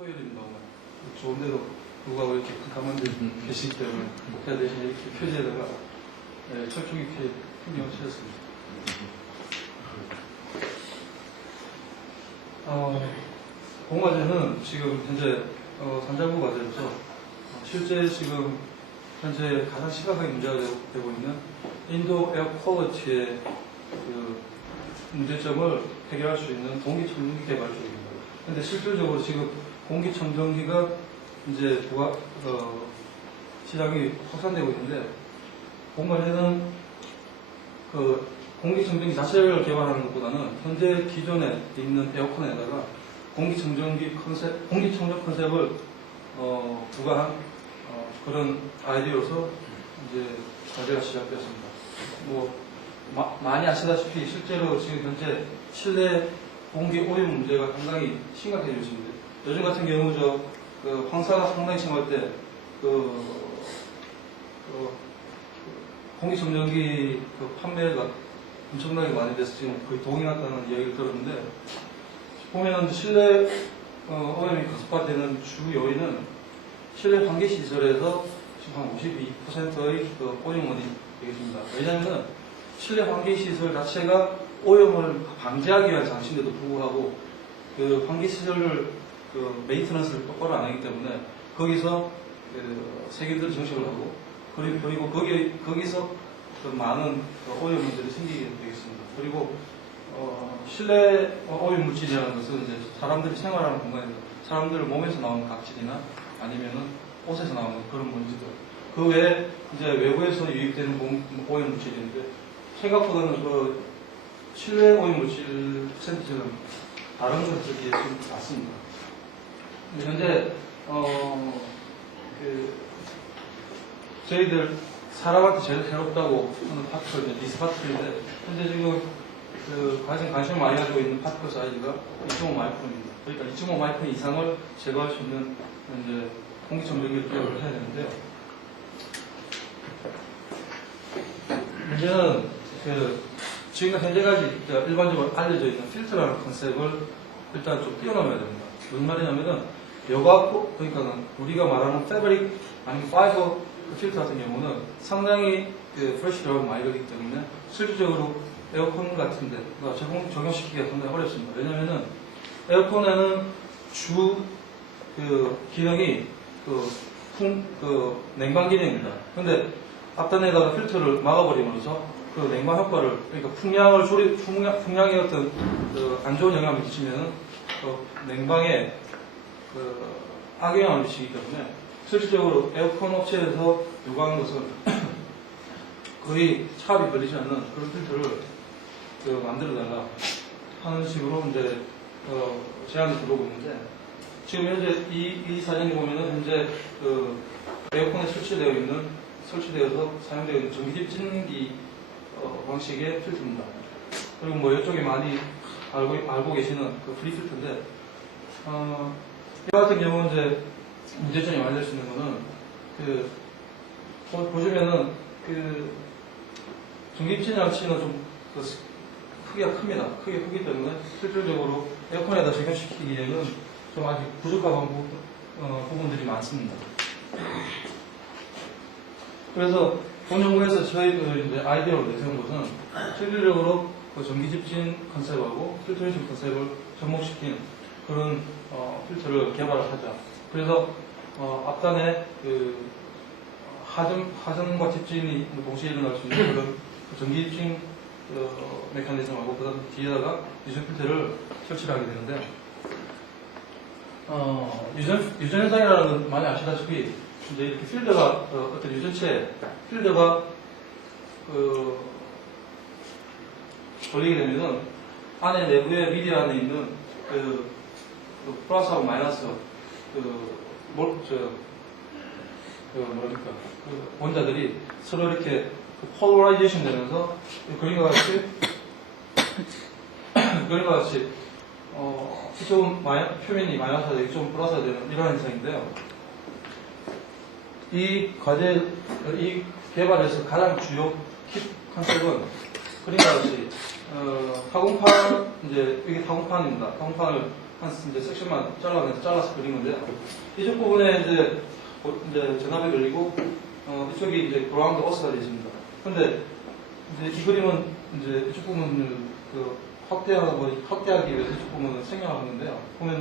토요일입니다. 오늘 좋은데도 불구하고 이렇게 가만히 계시기 때문에 제가 대신 이렇게 표지에다가 철쭉 있게 풍경을 칠했습니다. 공과제는 지금 현재 산자부 과제로서 실제 지금 현재 가장 심각하게 문제가 되고 있는 인도 에어 퀄리티의 그 문제점을 해결할 수 있는 공기청정기 개발 중입니다. 근데 실질적으로 지금 공기청정기가 이제 시장이 확산되고 있는데, 공과제는 그 공기청정기 자체를 개발하는 것보다는 현재 기존에 있는 에어컨에다가 공기청정 컨셉을 부과한 그런 아이디어로서 이제 과제가 시작되었습니다. 많이 아시다시피 실제로 지금 현재 실내 공기 오염 문제가 상당히 심각해지고 있습니다. 요즘 같은 경우 황사가 상당히 심할 때 공기청정기 판매가 엄청나게 많이 돼서 지금 거의 동이 났다는 이야기를 들었는데, 보면은 실내 오염이 가속화되는 주 요인은 실내 환기시설에서 지금 한 52%의 오염 원인이 되겠습니다. 왜냐하면 실내 환기시설 자체가 오염을 방지하기 위한 장치인데도 불구하고 그 환기시설을 메인터넌스를 똑바로 안 하기 때문에 거기서 세균들 증식을 하고, 그리고 거기서 많은 오염 문제들이 생기게 되겠습니다. 그리고 실내 오염 물질이라는 것은 이제 사람들이 생활하는 공간에서 사람들 몸에서 나오는 각질이나 아니면은 옷에서 나오는 그런 먼지들, 그 외에 이제 외부에서 유입되는 오염 물질인데, 생각보다는 실내 오염 물질 퍼센티지는 다른 것에 비해서 좀 낮습니다. 현재 저희들 사람한테 제일 해롭다고 하는 파트가 디스파트인데, 현재 지금 가장 관심을 많이 가지고 있는 파트클 사이즈가 2.5 마이크론입니다. 그러니까 2.5 마이크론 이상을 제거할 수 있는 이제 공기청정기를 도입을 해야 되는데요. 문제는 지금 현재까지 일반적으로 알려져 있는 필터라는 컨셉을 일단 좀 뛰어넘어야 됩니다. 무슨 말이냐면은 그러니까 우리가 말하는 패브릭 아니면 파이버 필터 같은 경우는 상당히 프레시력을 많이 걸리기 때문에 실질적으로 에어컨 같은데 적용시키기가 상당히 어렵습니다. 왜냐하면은 에어컨에는 주 기능이 냉방 기능입니다. 근데 앞단에다가 필터를 막아버림으로써 그 냉방 효과를, 그러니까 풍량의 어떤 안 좋은 영향을 미치면은 냉방에 악영향을 미치기 때문에 실질적으로 에어컨 업체에서 요구하는 것은 거의 차압이 걸리지 않는 그런 필터를 만들어달라 하는 식으로 이제 제안이 들어오고 있는데, 지금 현재 이 사진을 보면은 현재 에어컨에 설치되어서 사용되어 있는 전기집진기 방식의 필터입니다. 그리고 이쪽에 많이 알고 계시는 프리 필터인데, 이 같은 경우는 이제 문제점이 많이 될 수 있는 거는 보시면은 전기집진 장치는 좀 크기가 큽니다. 크게 크기 때문에 실질적으로 에어컨에다 적용시키기에는 좀 아직 부족한 부분들이 많습니다. 그래서 본 연구에서 저희들 이제 아이디어로 내세운 것은 실질적으로 전기집진 컨셉하고 필터레이션 컨셉을 접목시킨 그런 필터를 개발을 하자. 그래서 앞단에 하전과 집진이 동시에 일어날 수 있는 그런 전기집진 메커니즘하고, 그 다음 뒤에다가 유전 필터를 설치를 하게 되는데, 유전 현상이라는 건 많이 아시다시피 이제 이렇게 필드가 어떤 유전체에 필드가 돌리게 되면은 안에 내부에 미디 안에 있는 플러스하고 마이너스 원자들이 서로 이렇게 폴라라이제이션 되면서 그림과 같이 이쪽 표면이 마이너스가 되고 이쪽 플러스가 되는 이런 현상인데요. 이 개발에서 가장 주요 컨셉은 그림과 같이 타공판, 이제 이게 타공판입니다. 타공판을 한 이제 섹션만 잘라서 그린 건데요. 이쪽 부분에 이제 전압이 걸리고 이쪽이 이제 그라운드 어스가 되어 있습니다. 근데 이제 이 그림은 이제 이쪽 부분을 확대하기 위해서 이쪽 부분을 생략한 건데요.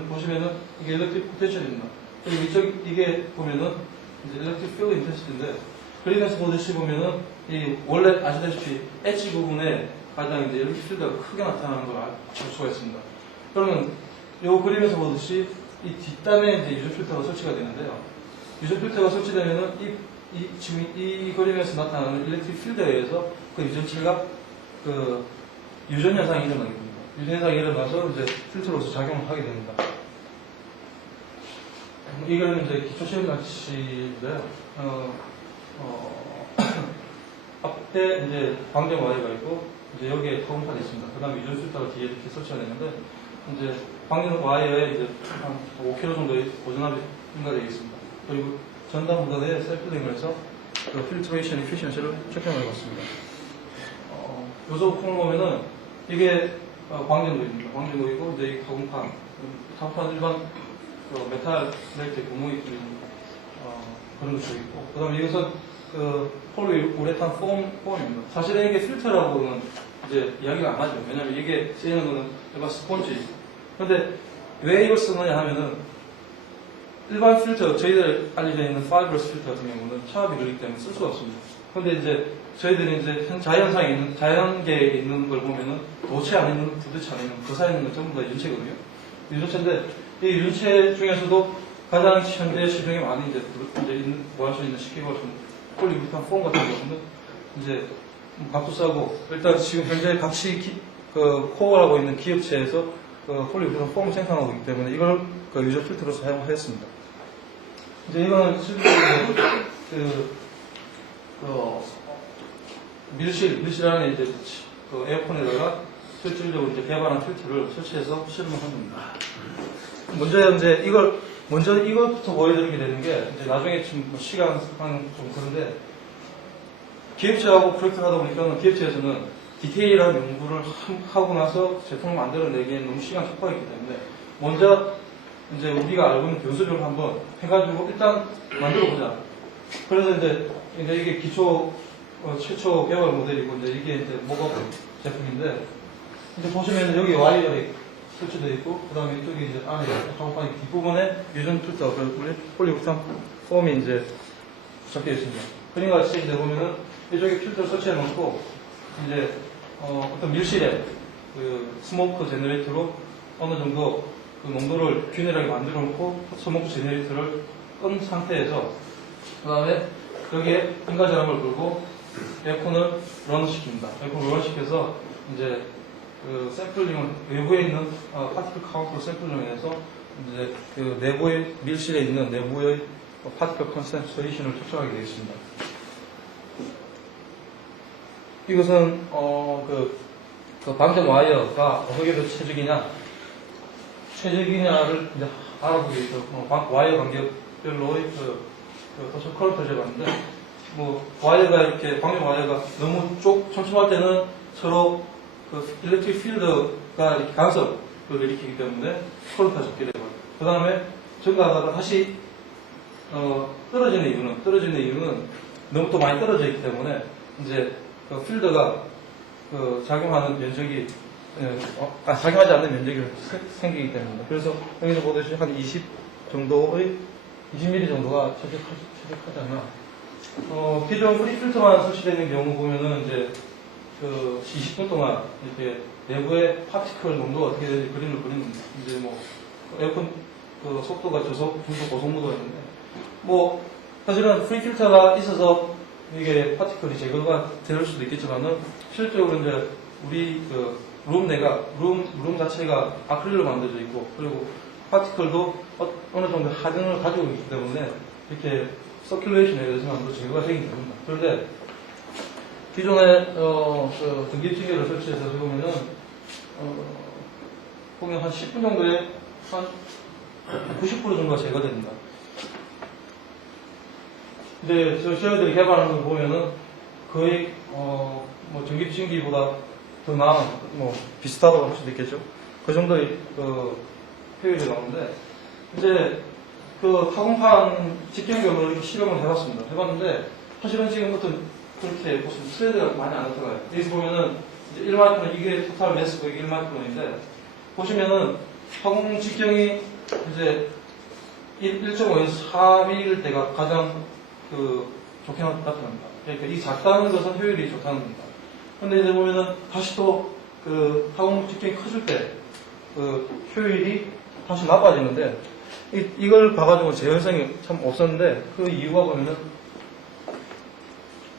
보시면은 이게 일렉트릭 포텐셜입니다. 그리고 이게 보면은 이제 일렉트릭 필드 인텐시티인데 그림에서 보듯이 보면은 이 원래 아시다시피 엣지 부분에 가장 이제 일렉트릭 필드가 크게 나타나는 걸 알 수가 있습니다. 그러면 이 그림에서 보듯이 이 뒷단에 이제 유저 필터가 설치가 되는데요. 유저 필터가 설치되면은 지금 이 그림에서 나타나는 일렉트릭 필드에 의해서 그 유전체가 그 유전 현상이 일어나게 됩니다. 유전 현상이 일어나서 이제 필터로서 작용을 하게 됩니다. 이거는 이제 기초 시험 장치인데요. 앞에 이제 방정 와이어가 있고 이제 여기에 카운터가 있습니다. 그 다음에 유전 필터가 뒤에 이렇게 설치가 되는데 이제 방정 와이어에 이제 한 5km 정도의 고전압이 증가되어 있습니다. 그리고 전담 부단에 샘플링을 해서 그 필트레이션 에피션시를 측정해 봤습니다. 요소 부품을 보면은 이게 광전도입니다. 광전도이고 이제 이 가공판 일반 메탈 멜트 구멍이 뚫린 그런 것도 있고 그 다음에 이것은 폴리우레탄 폼입니다. 사실은 이게 필터라고는 이제 이야기가 안 하죠. 왜냐면 이게 쓰이는 거는 일반 스폰지. 근데 왜 이걸 쓰느냐 하면은 일반 필터, 저희들 알려져 있는 파이브러스 필터 같은 경우는 차압이 그렇기 때문에 쓸 수가 없습니다. 근데 이제 저희들이 이제 자연계에 있는 걸 보면은 도체 안에 있는, 부도체 안에 있는, 그 사이에 있는 건 전부 다 유전체거든요. 유전체인데 이 유전체 중에서도 가장 현재 시중에 많이 이제 구할 수 있는 식기가 폴리우레탄 폼 같은 경우는 이제 값도 싸고 일단 지금 현재 같이 코어하고 있는 기업체에서 폴리우레탄 폼을 생산하고 있기 때문에 이걸 유저 필터로 사용하였습니다. 이제 이거는 실제로 밀실 안에 이제 에어컨에다가 실질적으로 이제 개발한 필터를 설치해서 실험을 한 겁니다. 먼저 이것부터 보여드리게 되는 게 이제 나중에 지금 시간 좀 그런데 기업체하고 프로젝트를 하다 보니까 기업체에서는 디테일한 연구를 하고 나서 제품을 만들어내기에는 너무 시간 촉박이기 때문에 먼저 이제 우리가 알고 있는 교수를 한번 해가지고 일단 만들어보자. 그래서 이제 이게 기초 최초 개발 모델이고 이제 이게 이제 목업 제품인데 이제 보시면 여기 와이어가 설치되어 있고 그 다음에 이쪽에 이제 안에 작업하는 뒷부분에 유전 필터 폴리우레탄 폼이 이제 부착되어 있습니다. 그림과 같이 이제 보면은 이쪽에 필터 설치해 놓고 이제 어떤 밀실에 그 스모크 제너레이터로 어느 정도 그 농도를 균일하게 만들어 놓고 스모크 제너레이터를 끈 상태에서 그 다음에 여기에 인가전압을 걸고 에어컨을 런시킵니다. 에어컨을 런시켜서 이제 그 샘플링을 외부에 있는 파티클 카운터 샘플링을 해서 이제 그 내부의 밀실에 있는 내부의 파티클 컨센트레이션을 측정하게 되어 있습니다. 이것은 그 방정 와이어가 어떻게 최적이냐를 이제 알아보기 위해서 와이어 간격별로의 도처 커런트를 재봤는데 와이어가 이렇게 방정 와이어가 너무 촘촘할 때는 서로 그 일렉트릭 필드가 이렇게 간섭을 일으키기 때문에 커런트가 적게 되고 그 다음에 증가하다가 다시 떨어지는 이유는 너무 또 많이 떨어져 있기 때문에 이제 그 필드가 작용하는 면적이 작용하지 않는 면적이 생기기 때문입니다. 그래서 여기서 보듯이 한 20 정도의 20mm 정도가 최적하지 않나. 기존 프리 필터만 설치되어 있는 경우 보면은 이제 20분 동안 이렇게 내부의 파티클 농도가 어떻게 되는지 그림을 그리는 이제 에어컨 속도가 저속, 중속, 고속무도가 있는데 사실은 프리 필터가 있어서 이게 파티클이 제거가 될 수도 있겠지만은 실제로 이제 우리 룸 자체가 아크릴로 만들어져 있고 그리고 파티클도 어느 정도 하등을 가지고 있기 때문에 이렇게 서큘레이션에 의해서만 제거가 되긴 됩니다. 그런데 기존에 전기층계를 설치해서 보면은 보면 한 10분 정도에 한 90% 정도가 제거됩니다. 근데 저희들이 개발하는 거 보면은 거의 전기층기보다 더 나은 비슷하다고 할 수도 있겠죠. 그 정도의 효율이 나오는데, 이제 그 타공판 직경경을 이렇게 실험을 해봤습니다. 해봤는데, 사실은 지금 어떤 그렇게 무슨 스레드가 많이 안 들어가요. 여기서 보면은 이제 1마이크론, 이게 토탈 매스고 이게 1마이크론인데, 보시면은 타공 직경이 이제 1.5에서 4mm 때가 가장 좋게 나타납니다. 그러니까 이 작다는 것은 효율이 좋다는 겁니다. 근데 이제 보면은 다시 또 타공 직경이 커질 때 효율이 다시 나빠지는데, 이걸 봐가지고 재현성이 참 없었는데, 그 이유가 보면은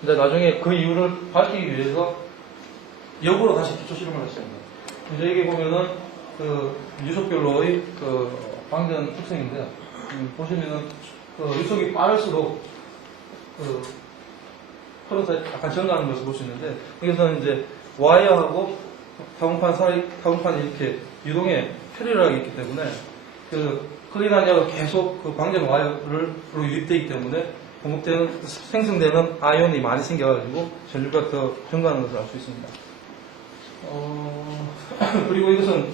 이제 나중에 그 이유를 밝히기 위해서 역으로 다시 기초 실험을 했습니다. 이제 이게 보면은 유속별로의 방전 특성인데, 보시면은 유속이 빠를수록 커런트가 약간 증가하는 것을 볼 수 있는데, 여기서는 이제 와이어하고 타공판이 이렇게 유동에 패러럴하게 있기 때문에 클린한 약을 계속 방전 와이어로 유입되기 때문에 생성되는 아이온이 많이 생겨가지고 전류가 더 증가하는 것을 알 수 있습니다. 그리고 이것은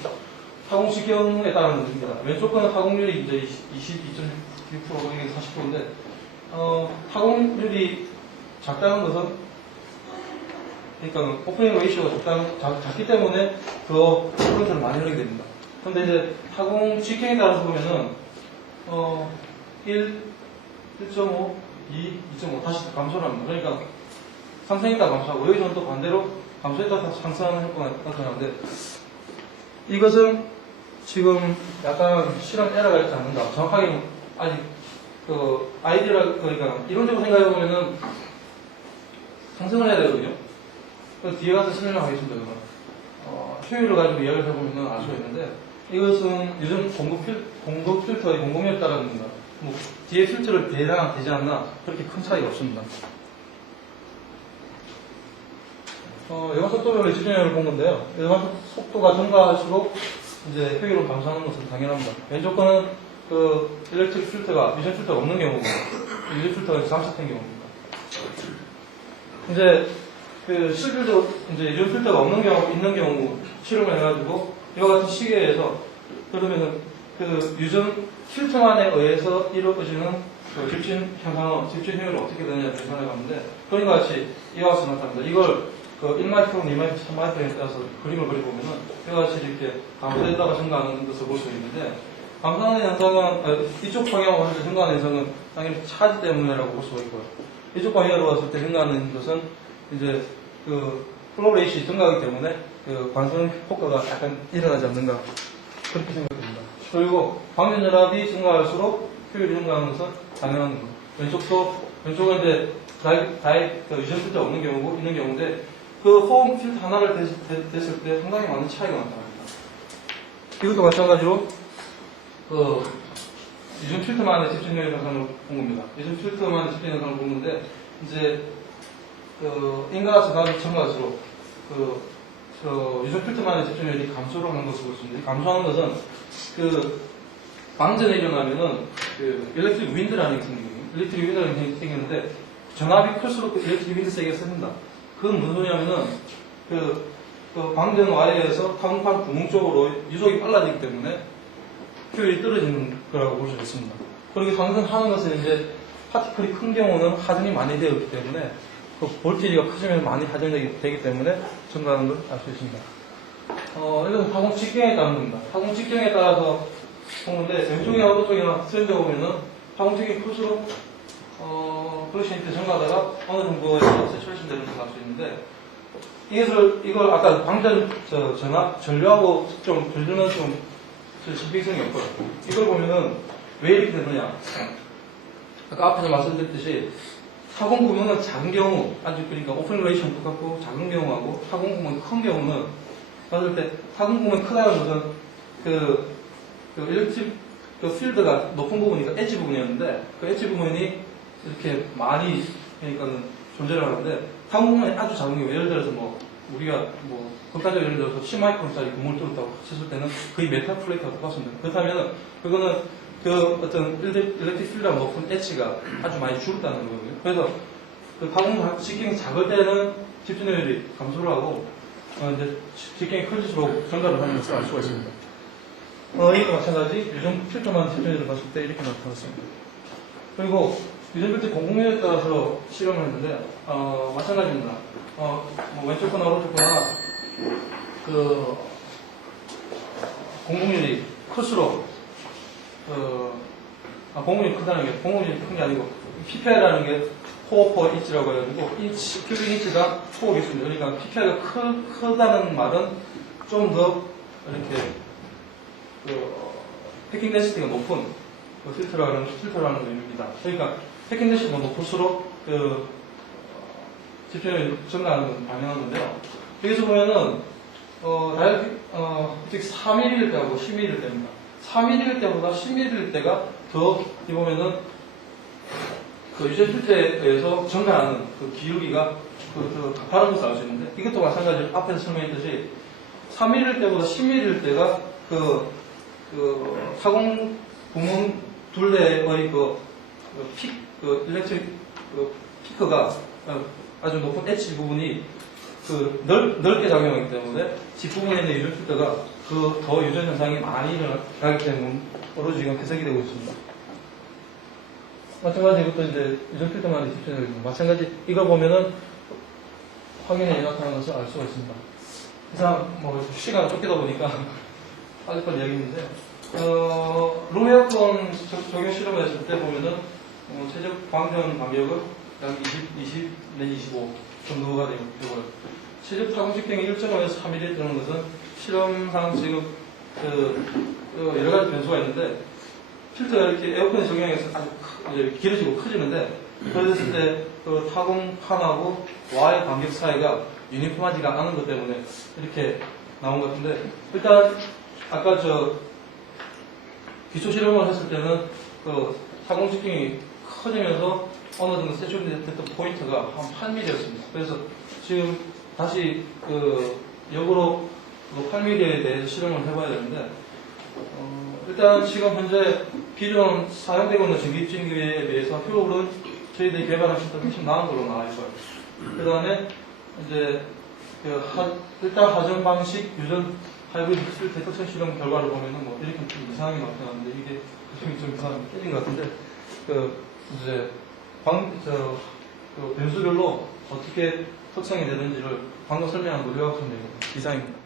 타공 직경에 따른 것입니다. 왼쪽 거는 타공률이 이제 22.6%고 이게 40%인데, 타공률이 작다는 것은, 그러니까 오프닝 레이시오가 작기 때문에 더 커런트를 많이 흐르게 됩니다. 근데 이제 타공 직경에 따라서 보면은 1.5, 2, 2.5 다시 감소를 합니다. 그러니까 상승했다 감소하고, 여기서는 또 반대로 감소했다 상승하는 효과가 나타나는데, 이것은 지금 약간 실험 에러가 있지 않는다. 정확하게 아직 그러니까 이론적으로 생각해 보면은 상승을 해야 되거든요. 뒤에 가서 설명하겠습니다. 효율을 가지고 이야기를 해보면 알 수가 있는데, 이것은 요즘 공급 필터의 공급력에 따른 겁니다. 뭐 뒤에 필터를 대상 되지 않나 그렇게 큰 차이가 없습니다. 여관 속도별로 집중력을 본 건데요. 여관 속도가 증가할수록 이제 효율은 감소하는 것은 당연합니다. 왼쪽 거는 일렉트릭 필터가 유전 필터가 없는 경우고, 유전 필터가 장착된 경우입니다. 이제 실질적으로 이제 유전 필터가 있는 경우 실험을 해가지고 이와 같은 시계에서 그러면은 유전 필터만에 의해서 이루어지는 집진 현상은 집진 효율이 어떻게 되느냐를 계산해 봤는데, 그림과 같이 이와 같이 나타납니다. 이걸 1마이크론, 2마이크론, 3마이크론에 따라서 그림을 그려보면은 이와 같이 이렇게 감소했다가 증가하는 것을 볼 수 있는데, 감소하는 현상은 이쪽 방향으로 갔을 때 증가하는 현상은 당연히 차지 때문이라고 볼 수가 있고요. 이쪽 방향으로 갔을 때 증가하는 것은 이제 플로우 레이시 증가하기 때문에 관성 효과가 약간 일어나지 않는가 그렇게 생각됩니다. 그리고 방전 전압이 증가할수록 효율이 증가하는 것은 당연한 겁니다. 왼쪽은 이제 유전 필터 없는 경우고 있는 경우인데, 호응 필터 하나를 됐을 때 상당히 많은 차이가 나타납니다. 이것도 마찬가지로 유전 필터만의 집중력 현상을 본 겁니다. 유전 필터만의 집중력 현상을 본 건데, 이제 인가스 가도 증가할수록 유전 필터만의 집중력이 감소를 하는 것을 볼 수 있는데, 감소하는 것은 방전에 일어나면은 일렉트릭 윈드라는 게 생기는데, 전압이 클수록 일렉트릭 윈드 세기가 셉니다. 그건 무슨 소리냐면은 방전 와이어에서 타공판 구멍 쪽으로 유속이 빨라지기 때문에 효율이 떨어지는 거라고 볼 수 있습니다. 그리고 상승하는 것은 이제 파티클이 큰 경우는 하전이 많이 되었기 때문에 볼티지가 커지면 많이 하전이 되기 때문에 증가하는 걸 알 수 있습니다. 이것은 타공 직경에 따른 겁니다. 타공 직경에 따라서 보는데, 왼쪽이나 오른쪽이나 스탠드 보면은 타공 직경이 클수록 플러시니트 증가하다가 어느 정도에서 세츄레이션 되는 걸 알 수 있는데, 이걸 아까 방전 전류하고 좀 전류는 좀 신빙성이 없고요. 이걸 보면은 왜 이렇게 되느냐? 아까 앞에서 말씀드렸듯이 타공 구멍은 작은 경우, 그러니까 오픈 레이션 똑같고 작은 경우하고 타공 구멍이 큰 경우는 봤을 때 타공 구멍이 크다는 것은 일렉트릭 필드가 높은 부분이니까 엣지 부분이었는데, 그 엣지 부분이 이렇게 많이 그러니까는 존재를 하는데, 타공 구멍이 아주 작은 경우, 예를 들어서 우리가 극단적으로 예를 들어서 10마이크론짜리 구멍을 뚫었다고 쳤을 때는 거의 메탈 플레이트와 똑같습니다. 그렇다면 그거는 어떤 일렉트릭 필드랑 높은 엣지가 아주 많이 줄었다는 거거든요. 그래서 타공 직경이 작을 때는 집중력이 감소를 하고, 이제 직경이 커질수록 증가를 하는 것을 알 수가 있습니다. 이것도 마찬가지 유전 필터만 집중해서 봤을 때 이렇게 나타났습니다. 그리고 유전 필터 공공률에 따라서 실험을 했는데 마찬가지입니다. 뭐 왼쪽 거나 오른쪽 거나 그 공공률이 클수록 공공률이 크다는 게 공공률이 큰 게 아니고 PPI라는 게 코어 퍼 인치라고 해가지고 큐빅 인치가 초월이 있습니다. 그러니까 PPI가 크다는 말은 좀 더 이렇게 패킹 덴시티가 높은 필터라는 의미입니다. 그러니까 패킹 덴시티가 높을수록 집중력이 증가하는 건 당연한데요. 여기서 보면은 다이어틱 4mm일 때하고 10mm일 때입니다. 4mm일 때보다 10mm일 때가 더 보면은 그 유전 필터에 의해서 증가하는 그 기울기가 가파른 것을 알 수 있는데, 이것도 마찬가지로 앞에서 설명했듯이 3mm일 때보다 10mm일 때가 사공 구멍 둘레의 일렉트릭 피크가 아주 높은 H 부분이 넓게 작용하기 때문에 뒷부분에 있는 유전 필터가 더 유전 현상이 많이 일어나기 때문으로 지금 해석이 되고 있습니다. 마찬가지 이것도 이제 유전 필터만의 집중력입니다. 마찬가지 이걸 보면은 확연히 나타나는 것을 알 수가 있습니다. 이상 시간이 쫓기다 보니까 빠질뻔 이야기인데 룸에어컨 적용 실험을 했을 때 보면은 최적 광전 간격은 약 20 내지 25 정도가 되고요. 최적 타공 직경이 1.5에서 3mm 되는 것은 실험상 지금 여러 가지 변수가 있는데, 필터가 이렇게 에어컨에 적용해서 아주 길어지고 커지는데, 그랬을 때 타공판하고 와의 간격 사이가 유니폼하지가 않은 것 때문에 이렇게 나온 것 같은데, 일단 아까 기초 실험을 했을 때는 타공 직경이 커지면서 어느 정도 세출이 됐던 포인트가 한 8mm였습니다. 그래서 지금 다시 역으로 8mm에 대해서 실험을 해봐야 되는데, 일단 지금 현재 기존 사용되고 있는 전기입진기에 비해서 효율은 저희들이 개발한 시스템이 훨씬 나은 걸로 나와 있고요. 그 다음에 이제 일단 하전 방식 유전 하이브리드 흡수 대特성 실험 결과를 보면은 이렇게 좀 이상하게 나타났는데, 이게 좀 이상하게 깨진 것 같은데, 이제 변수별로 어떻게 특성이 되는지를 방금 설명한 노력학습입니다. 이상입니다.